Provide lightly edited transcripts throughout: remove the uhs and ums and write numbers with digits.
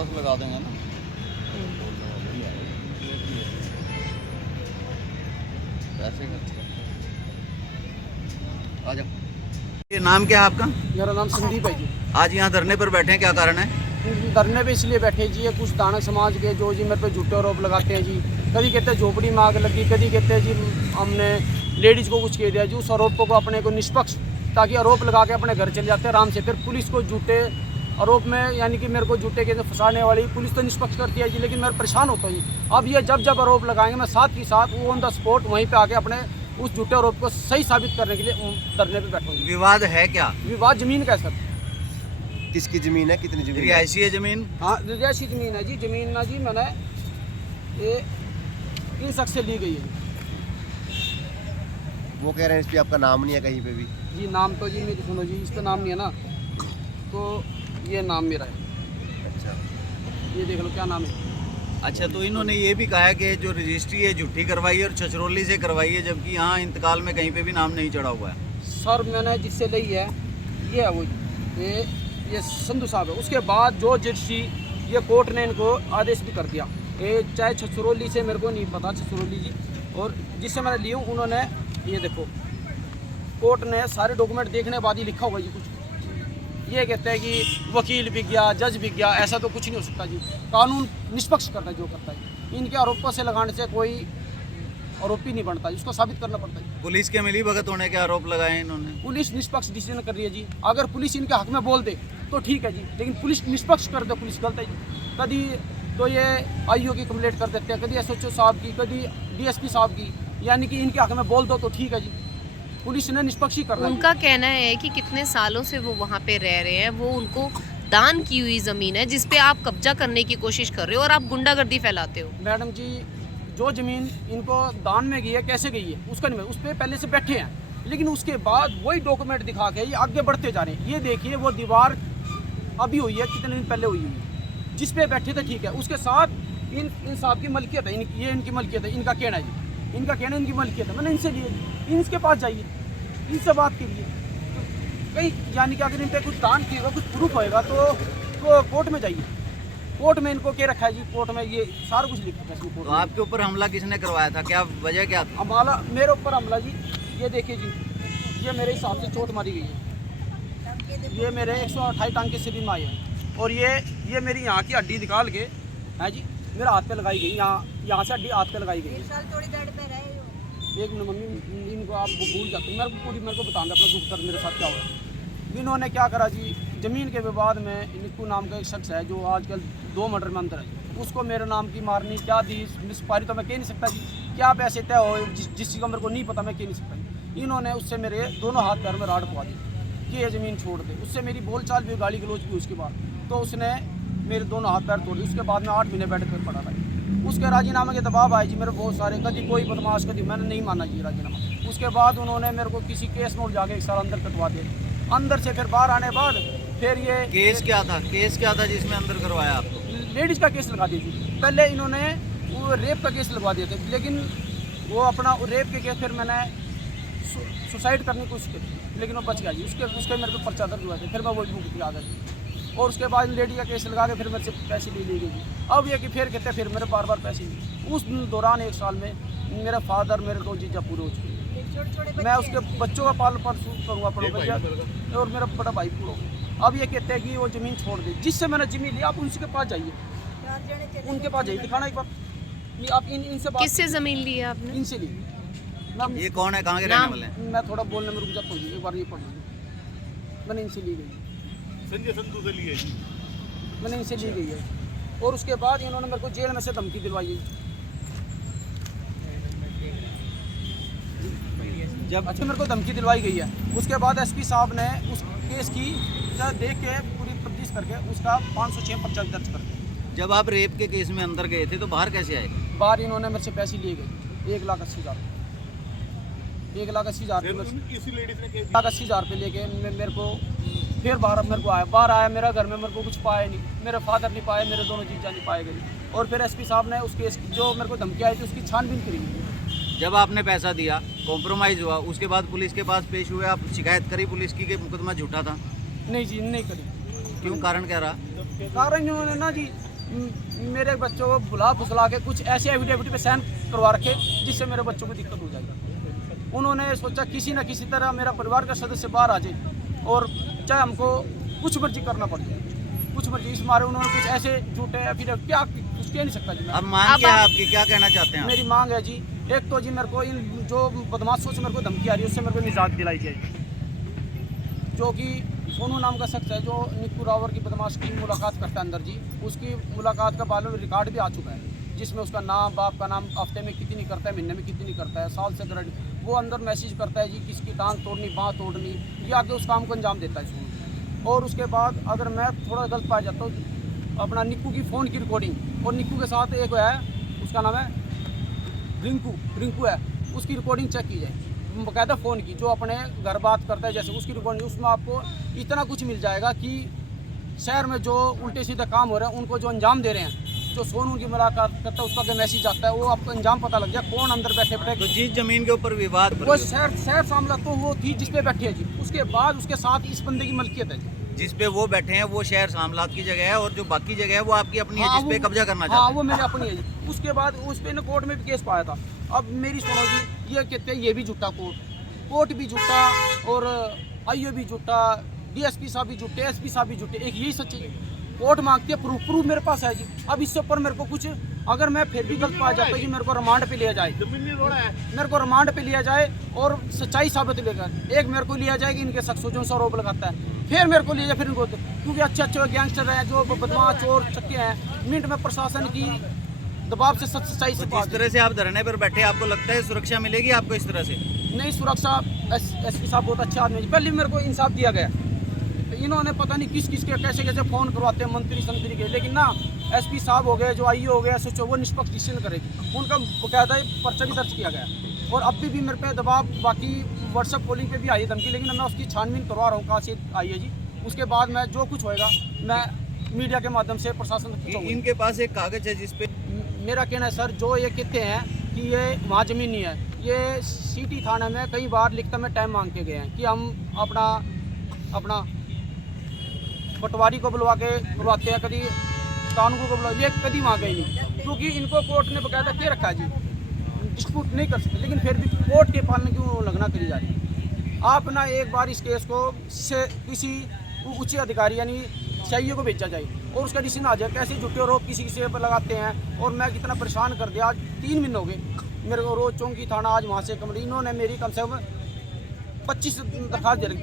Cross लगा देंगे ना। पैसे आ जाओ। ये नाम क्या है आपका? मेरा नाम संदीप है जी। आज यहाँ धरने पर बैठे हैं, क्या कारण है? धरने पे इसलिए बैठे जी, ये कुछ दानक समाज के जो जी मेरे पे झूठे आरोप लगाते हैं जी। कभी कहते हैं झोपड़ी में आग लगी, कभी कहते हैं जी हमने लेडीज को कुछ कह दिया जी। उस आरोप को अपने को निष्पक्ष ताकि आरोप लगा के अपने घर चले जाते हैं आराम से। फिर पुलिस को झूठे आरोप में यानी कि मेरे को झूठे के फंसाने वाली पुलिस तो निष्पक्ष करती है जी, लेकिन मैं परेशान होता हूँ जी। अब ये जब आरोप लगाएंगे मैं साथ ही साथ वो ऑन द स्पॉट वहीं पे आके अपने उस झूठे आरोप को सही साबित करने के लिए धरने पे बैठूंगी। विवाद है क्या? विवाद जमीन का है सर। किसकी जमीन है, कितनी जमीन है? रिहायशी है जमीन? हाँ रिहायशी जमीन है जी। जमीन ना जी मैंने ये इन शख्स से ली गई है वो कह रहे हैं इस पे आपका नाम नहीं है कहीं पे भी। जी। नाम तो जी मेरी सुनो जी, इस पर नाम नहीं है ना, तो ये नाम मेरा है। अच्छा, ये देख लो क्या नाम है। अच्छा, तो इन्होंने ये भी कहा है कि जो रजिस्ट्री है झूठी करवाई है और छछरौली से करवाई है, जबकि यहाँ इंतकाल में कहीं पे भी नाम नहीं चढ़ा हुआ है। सर मैंने जिससे ली है ये है वो ये संधू साहब है। उसके बाद जो रजिस्ट्री ये कोर्ट ने इनको आदेश भी कर दिया, ये चाहे छछरौली से मेरे को नहीं पता छछरौली जी, और जिससे मैंने ली हूँ उन्होंने ये देखो कोर्ट ने सारे डॉक्यूमेंट देखने के बाद ही लिखा हुआ जी कुछ। ये कहते हैं कि वकील भी गया, जज भी गया, ऐसा तो कुछ नहीं हो सकता जी। कानून निष्पक्ष करता है जो करता है। इनके आरोपों से लगाने से कोई आरोपी नहीं बनता, इसको साबित करना पड़ता है। पुलिस के मिली भगत होने के आरोप लगाए हैं इन्होंने। पुलिस निष्पक्ष डिसीजन कर रही है जी। अगर पुलिस इनके हक में बोल दे तो ठीक है जी, लेकिन पुलिस निष्पक्ष कर दे पुलिस गलत है जी। कभी तो ये आईओ की कंप्लेंट कर देते हैं, कभी एसएचओ साहब की, कभी डीएसपी साहब की, यानी कि इनके हक में बोल दो तो ठीक है जी। पुलिस ने निष्पक्ष ही करना है। उनका कहना है कि कितने सालों से वो वहाँ पे रह रहे हैं, वो उनको दान की हुई ज़मीन है जिस पे आप कब्जा करने की कोशिश कर रहे हो और आप गुंडागर्दी फैलाते हो। मैडम जी जो ज़मीन इनको दान में गई है, कैसे गई है उसका नहीं, उस पर पहले से बैठे हैं, लेकिन उसके बाद वही डॉक्यूमेंट दिखा के ये आगे बढ़ते जा रहे हैं। ये देखिए वो दीवार अभी हुई है, कितने दिन पहले हुई है, जिस पे बैठे थे ठीक है। उसके साथ इन साहब की मलकियत है, ये इनकी मलकियत है, इनका कहना है जी, इनका कहना इनकी मलकियत है। मैंने इनसे लिए, इनके पास जाइए, इनसे बात कीजिए कहीं, यानी कि अगर इन पर कुछ दान किया कुछ प्रूफ होएगा तो कोर्ट में जाइए। कोर्ट में इनको क्या रखा है जी, कोर्ट में ये सारा कुछ लिखा है इसमें। तो आपके ऊपर हमला किसने करवाया था, क्या वजह क्या था? हमला मेरे ऊपर हमला जी, ये देखिए जी, ये मेरे हिसाब से चोट मारी गई है। ये मेरे 128 टांके से भी माए हैं, और ये मेरी यहाँ की हड्डी निकाल के है जी मेरे हाथ पे लगाई गई, यहाँ से हड्डी हाथ पे लगाई गई। एक मिनट मम्मी, इनको आप भूल जाते हैं, मेरे को बताना अपना दुख दर्द मेरे साथ क्या हुआ। इन्होंने क्या करा जी, ज़मीन के विवाद में निक्कू नाम का एक शख्स है जो आजकल 2 मर्डर में अंदर है, उसको मेरे नाम की मारनी क्या दी मिसपारी तो मैं कह नहीं सकता जी, क्या पैसे तय हो जिस चीज़ का मेरे को नहीं पता मैं कह नहीं सकता जी। इन्होंने उससे मेरे दोनों हाथ पैर में राड पवा दी कि ये ज़मीन छोड़ दे। उससे मेरी बोलचाल भी, गाली गलोच भी उसके बाद, तो उसने मेरे दोनों हाथ पैर तोड़ दिए। उसके बाद में 8 महीने बेड पर पड़ा था। उसके राजीनामे के दबाव आए जी मेरे बहुत सारे, कभी कोई बदमाश, कभी मैंने नहीं माना जी राजीनामा। उसके बाद उन्होंने मेरे को किसी केस नोट जाके 1 साल अंदर कटवा दिया। अंदर से फिर बाहर आने बाद फिर ये केस क्या था? केस क्या था जिसमें अंदर करवाया आपको? लेडीज़ का केस लगा दिया जी। पहले इन्होंने वो रेप का केस लगवा दिया था, लेकिन वो अपना रेप के केस फिर मैंने सुसाइड करने की कोशिश की, लेकिन वो बच गया जी। उसके मेरे को पर्चा दर्ज हुआ था, फिर मैं वो बुक की आदत। और उसके बाद लेडी का केस लगा के फिर मेरे से पैसे ले ली गई। अब ये कि फिर कहते फिर मेरे बार पैसे लिए। उस दौरान 1 साल में मेरा फादर, मेरे 2 जीजा पूरे हो चुके। मैं उसके बच्चों का पालन पोषण करूँगा पड़ूँगा, और मेरा बड़ा भाई पूरा हो। अब ये कहते हैं कि वो ज़मीन छोड़ दे, जिससे मैंने ज़मीन ली। आप उनके पास जाइए, उनके पास जाइए, दिखाना एक बार। आप इनसे बात, किससे ज़मीन ली है आपने? इनसे ली। ये कौन है, कहाँ के रहने वाले हैं? मैं थोड़ा बोलने में रुक जाता हूँ, एक बार ये पढ़ लीजिए। मैंने इनसे ली गई, संजय संधू से लिए जी। मैंने इनसे ली गई है। और उसके बाद इन्होंने मेरे को जेल में से धमकी दिलवाई है। जब अच्छा मेरे को धमकी दिलवाई गई है। उसके बाद एसपी साहब ने उस केस की देख के पूरी तफ्तीश करके उसका 506 पर्चा दर्ज कर दिया। जब आप रेप के केस में अंदर गए थे तो बाहर कैसे आए? बाहर इन्होंने मेरे से पैसे लिए गए 1,80,000, 1,80,000 इसी लेडीज ने केस 1,80,000 पे लेके मेरे को फिर मेरे को बाहर आया। मेरा घर में मेरे को कुछ पाया नहीं, मेरे फादर नहीं पाए, मेरे दोनों जीजा नहीं पाए गए। और फिर एसपी साहब ने उस केस जो मेरे को धमकी आई थी उसकी छानबीन करी। जब आपने पैसा दिया, कॉम्प्रोमाइज़ हुआ, उसके बाद पुलिस के पास पेश हुए, आप शिकायत करी पुलिस की कि मुकदमा झूठा था? नहीं जी, नहीं करी। क्यों, कारण क्या रहा? कारण इन्होंने ना जी मेरे बच्चों को बुला फुसला के कुछ ऐसे एफिडेविट पे साइन करवा रखे जिससे मेरे बच्चों को दिक्कत हो जाएगी। उन्होंने सोचा किसी न किसी तरह मेरा परिवार का सदस्य बाहर आ जाए और चाहे हमको कुछ मर्जी करना पड़ जाए, कुछ मर्जी। इस मारे उन्होंने कुछ ऐसे झूठे एफिडेविट क्या कुछ कह नहीं सकता जी। अब मांग क्या है आपकी, क्या कहना चाहते हैं आप? मेरी मांग है जी, एक तो जी मेरे को इन जो बदमाशों से मेरे को धमकी आ रही है उससे मेरे को निजात दिलाई जाए। जो कि सोनू नाम का शख्स है जो निक्कू रावर की बदमाश की मुलाकात करता है अंदर जी, उसकी मुलाकात का बालों रिकॉर्ड भी आ चुका है जिसमें उसका नाम, बाप का नाम, हफ्ते में कितनी करता है, महीने में कितनी करता है, साल से क्रेडिट, वो अंदर मैसेज करता है जी किसकी टांग तोड़नी, बाँह तोड़नी, ये आके उस काम को अंजाम देता है सोनू। और उसके बाद अगर मैं थोड़ा गलत पाया जाता हूँ, अपना निक्कू की फ़ोन की रिकॉर्डिंग और निक्कू के साथ एक है उसका नाम है रिंकू है, उसकी रिकॉर्डिंग चेक की जाए बाकायदा फ़ोन की, जो अपने घर बात करता है जैसे उसकी रिकॉर्डिंग, उसमें आपको इतना कुछ मिल जाएगा कि शहर में जो उल्टे सीधे काम हो रहे हैं उनको जो अंजाम दे रहे हैं, जो सोनू की मुलाकात करता है उसका क्या मैसेज आता है, वो आपको अंजाम पता लग जाए कौन अंदर बैठे बैठे। तो जिस जमीन के ऊपर विवाद वो शहर मामला तो वो थी जिसपे बैठे है जी, उसके बाद उसके साथ इस बंदे की मलकियत है जी, जिस पे वो बैठे हैं वो शहर सामलात की जगह है और जो बाकी जगह है वो आपकी अपनी है हाँ, जिस पे वो- कब्जा करना हाँ चाहते वो मेरे अपनी है जी। उसके बाद उस पे ना कोर्ट में भी केस पाया था। अब मेरी सुनो जी, ये कहते हैं ये भी झूठा कोर्ट भी झूठा और आईओ भी झूठा, डीएसपी साहब भी झूठे, एसपी साहब भी झूठे, एक यही सच्ची कोर्ट मांगती है प्रूफ मेरे पास है जी। अब इससे ऊपर मेरे को कुछ अगर मैं फिर भी गलत पाया जाता है कि मेरे को रिमांड पे लिया जाए, मेरे को रिमांड पे लिया जाए और सच्चाई साबित लेकर एक मेरे को लिया जाए कि इनके शख्सों जो आरोप लगाता है, फिर मेरे को लिया जाए, फिर इनको, क्योंकि अच्छे गैंगस्टर हैं जो बदमाश चोर चक्के हैं, मिनट में प्रशासन की दबाव से सच्चाई से जिस तरह से आप धरने पर बैठे आपको लगता है सुरक्षा मिलेगी आपको इस तरह से? नहीं, सुरक्षा एसपी साहब बहुत अच्छे आदमी है, पहले मेरे को इंसाफ दिया गया। इन्होंने पता नहीं किस के कैसे कैसे फ़ोन करवाते हैं मंत्री संतरी के, लेकिन ना एसपी साहब हो गए, जो आईओ हो गया, एसएचओ, वो निष्पक्ष डिसीजन करेगी, उनका बाकायदा पर्चा भी दर्ज किया गया। और अब भी मेरे पे दबाव, बाकी व्हाट्सएप कॉलिंग पे भी आई है धमकी, लेकिन मैं उसकी छानबीन करवा रहा हूँ कहाँ से आई है जी। उसके बाद मैं जो कुछ होएगा मैं मीडिया के माध्यम से प्रशासन तक पहुंचाऊंगा। इनके पास एक कागज है जिसपे मेरा कहना है सर, जो ये कहते हैं कि ये वहाँ ज़मीन नहीं है, ये सिटी थाने में कई बार लिखता में टाइम मांग के गए हैं कि हम अपना पटवारी को बुलवाते हैं, कभी कानून को बुला, ये कभी वहाँ गए नहीं, क्योंकि इनको कोर्ट ने बकायदा क्या रखा है जी, डिस्प्यूट नहीं कर सकते, लेकिन फिर भी कोर्ट के पालन क्यों उल्लंघना करी जा रही है। आप ना एक बार इस केस को से किसी उच्च अधिकारी यानी सीआईए को भेजा जाए और उसका डिसीजन आ जाए, कैसे झूठे आरोप किसी पर लगाते हैं। और मैं कितना परेशान कर दिया, आज 3 महीने हो गए मेरे को, रोज चौंकी थाना, आज वहाँ से कमरी, इन्होंने मेरी कम से कम 25 दरखास्त दे रखी,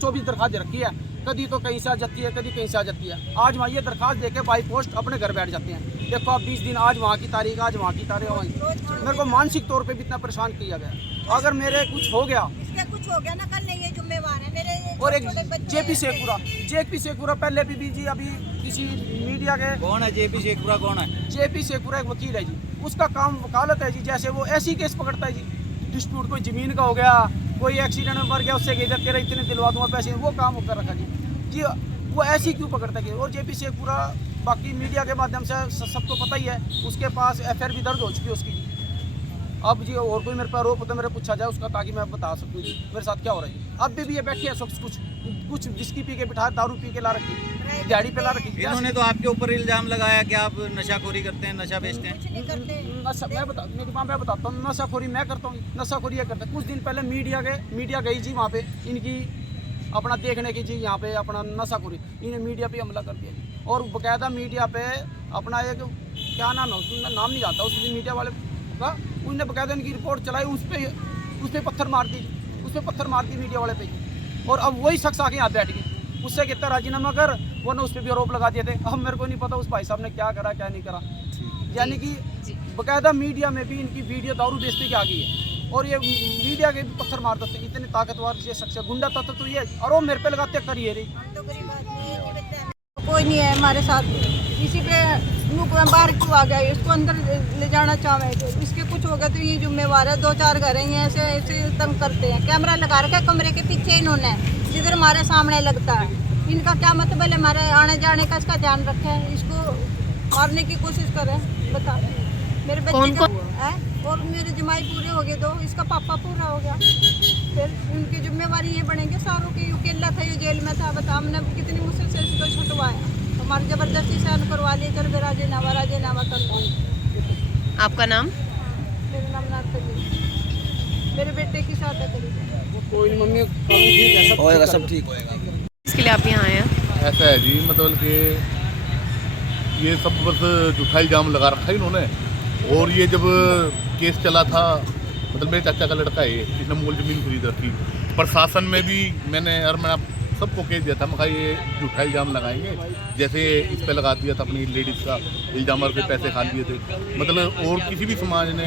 24 दरखास्त दे रखी है, कभी तो कहीं से आ जाती है, कभी कहीं से आ जाती है। आज वहाँ ये दरखास्त देके बाई पोस्ट अपने घर बैठ जाते हैं, देखो आप 20 दिन, आज वहाँ की तारीख, आज वहाँ की तारीख। मेरे को मानसिक तौर पे भी इतना परेशान किया गया। अगर मेरे कुछ हो गया ना, कल नहीं ये जिम्मेवार है मेरे। और एक जेपी शेखपुरा पहले भी जी, अभी किसी मीडिया के, कौन है जेपी शेखपुरा, कौन है? जेपी शेखपुरा एक वकील है जी, उसका काम वकालत है जी। जैसे वो ऐसी केस पकड़ता है जी, डिस्प्यूट कोई ज़मीन का हो गया, कोई एक्सीडेंट में मर गया, उससे इधर तेरे इतने दिलवा दूंगा पैसे, वो काम कर रखा जी। वो ऐसी क्यों पकड़ता है? और जेपी शेखपुरा बाकी मीडिया के माध्यम से सबको पता ही है, उसके पास एफआईआर भी दर्ज हो चुकी है उसकी जी। अब जी और कोई मेरे पर आरोप होता है, मेरे पूछा जाए उसका, ताकि मैं बता सकूँ जी मेरे साथ क्या हो रहा है जी। अब भी ये बैठी है सब कुछ जिसकी पी के बिठा, दारू पी के ला रखी, दिहाड़ी पे ला रखी। इन्होंने तो आपके ऊपर इल्जाम लगाया कि आप नशाखोरी करते हैं, नशा बेचते हैं। मैं बताता हूँ, नशाखोरी मैं करता हूँ, नशाखोरी ये करता हूँ। कुछ दिन पहले मीडिया गई जी वहाँ पे इनकी अपना देखने की जी, यहाँ पे अपना नशाखोरी, इन्हें मीडिया पे हमला कर दिया जी। और बाकायदा मीडिया पे अपना एक क्या नाम है, उसका नाम नहीं आता, उस मीडिया वाले का, उन्होंने बाकायदा इनकी रिपोर्ट चलाई, उस पर पत्थर मार दी मीडिया वाले पे। और अब वही शख्स आके यहाँ बैठ गई, उससे कहता राजीनामा कर, वरना उस पर भी आरोप लगा दिए थे। अब मेरे को नहीं पता उस भाई साहब ने क्या करा क्या नहीं करा, यानी कि बाकायदा मीडिया में भी इनकी वीडियो दारू बेचने की आ गई है, और ये मीडिया के भी पत्थर मार देते, इतने ताकतवर ये शख्स है, गुंडा तत्व तो ये, और वो मेरे पे लगाते करिए रही। कोई नहीं है हमारे साथ, इसी पे मुख में बाहर क्यों आ गया, इसको अंदर ले जाना चाहे थे, इसके कुछ हो गया तो ये जिम्मेवार है। 2-4 घर हैं ऐसे तंग करते हैं, कैमरा लगा रखा है कमरे के पीछे इन्होंने, जिधर हमारे सामने लगता है। इनका क्या मतलब है, हमारे आने जाने का इसका ध्यान रखे, इसको मारने की कोशिश करें। बता मेरे बच्चे है और मेरे जमाई पूरे हो गए 2, इसका पापा पूरा हो गया, फिर उनकी जिम्मेवारी ये बनेंगे सारों की। अकेला था, ये जेल में था, बता हमने कितनी मुश्किल से इसको छुटवाया। हमारी जबरदस्ती से हम करवा लिए, चल राजीनामा कर दो। आपका नाम? मेरा नाम नारकली, मेरे बेटे की शादी करी। कोई नहीं मम्मी, काम ठीक है, होएगा, सब ठीक होएगा। इसके लिए आप यहाँ आए हैं? ऐसा है जी, मतलब कि ये सब बस झूठा इल्ज़ाम लगा रखा है इन्होंने। और ये जब केस चला था, मतलब मेरे चाचा का लड़का है, इसने मूल ज़मीन खरीद रखी। प्रशासन में भी मैं सबको कह दिया था, मैं ये झूठा इल्ज़ाम लगाएंगे, जैसे इस पे लगा दिया था अपनी लेडीज़ का इल्ज़ाम और फिर पैसे खा लिए थे। मतलब और किसी भी समाज ने,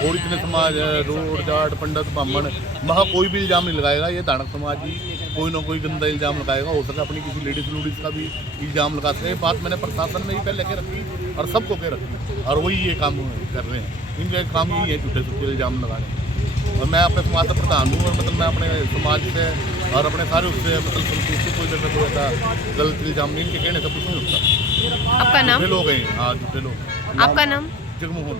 और इतने समाज रोड जाट पंडित ब्राह्मण, वहाँ कोई भी इल्ज़ाम नहीं लगाएगा। ये दानक समाज ही कोई ना कोई गंदा इल्ज़ाम लगाएगा। हो सके अपनी किसी लेडीज़ का भी इल्ज़ाम लगा सके। बात मैंने प्रशासन में ही पहले के रखी और सबको के रखी, और वही ये काम कर रहे हैं। इनका काम यही है झूठे झूठे इल्ज़ाम लगाने। और मैं अपने समाज का प्रधान हूँ, और मतलब मैं अपने समाज से और अपने सारे उससे मतलब संतुष्टि कोई जगह कोई ऐसा गलत इल्ज़ाम नहीं, इनके कहने से कुछ नहीं होता। आपका नाम? झूठे लोग हैं, हाँ झूठे लोग। आपका नाम? जगमोहन।